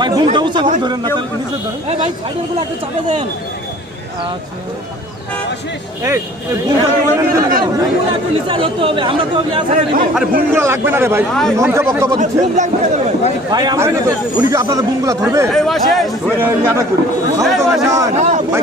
ভাই বুমটা উঁচা করে ধরেন না নিচে ধরেন। ভাই সাইডেরগুলো একটু চাপে দেন। আচ্ছা। আরে বুমগুলা লাগবে না রে ভাই মঞ্চে দিচ্ছে উনি কি আপনাদের বুমগুলা ধরবে ভাই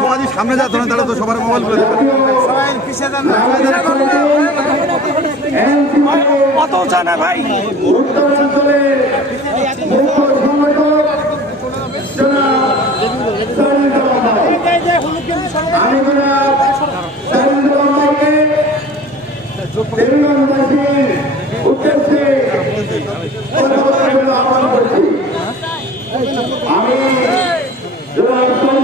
সমাজের সামনে যা ধরেন তাহলে তো সবার মোবাইল করে দেবেন কত জানা ভাই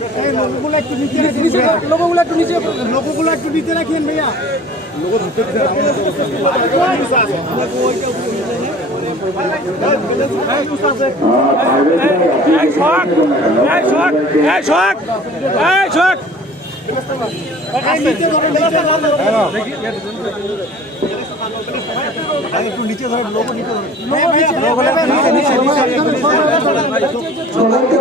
লোকগুলো একটু নিচে লোকগুলো একটু নিচে লোকগুলো একটু নিচে রাখিয়েন ভাইয়া। একটু নিচে ধরে লোক নিচে। ধরে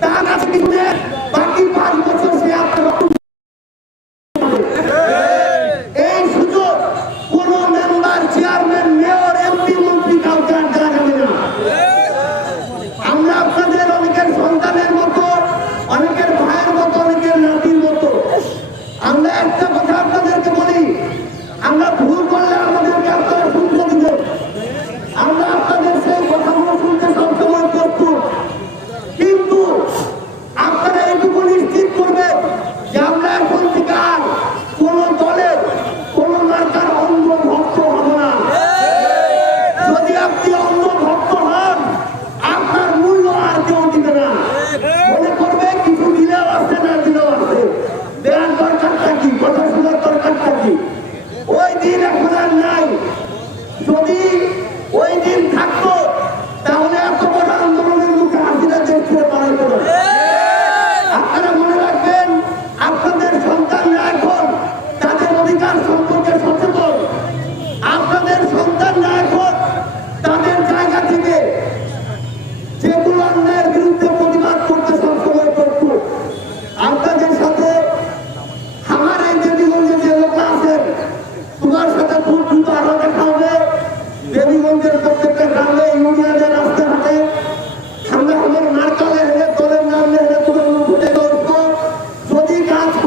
তার রাজনীতিতে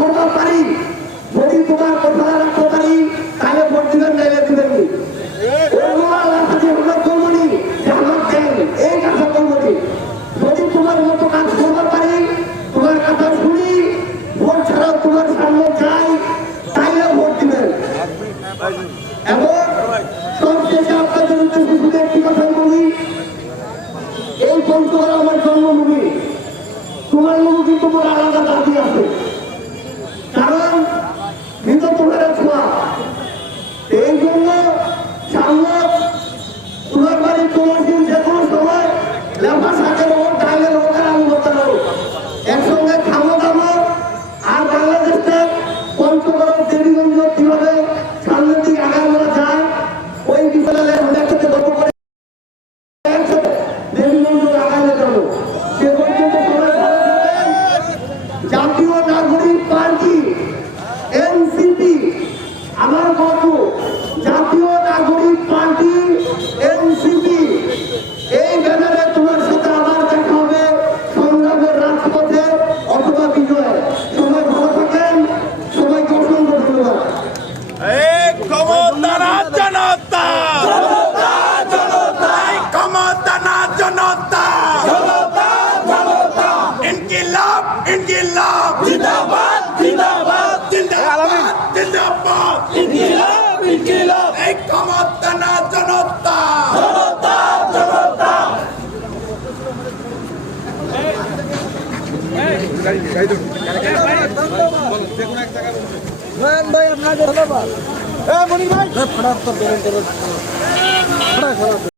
তোমার পারি যদি তোমার কথা রাখতে পারি, তাহলে ভোট দিবেন নাইলে দিবেন যদি তোমার মতো কথা শুনি, ভোট ভোট দিবেন। এবং সবশেষে আপনাদের উদ্দেশ্যে শুধু একটি কথা বলি আমার জন্মভূমি। তোমার মতো কিন্তু আলাদা দাবি আছে? Léo Massa চাই ক্ষমতা না জনতা। জনতা জনতা। ভাই আপনার ধন্যবাদ। এ মনি ভাই। ফটাফট বেরেন্টের ফটাফট।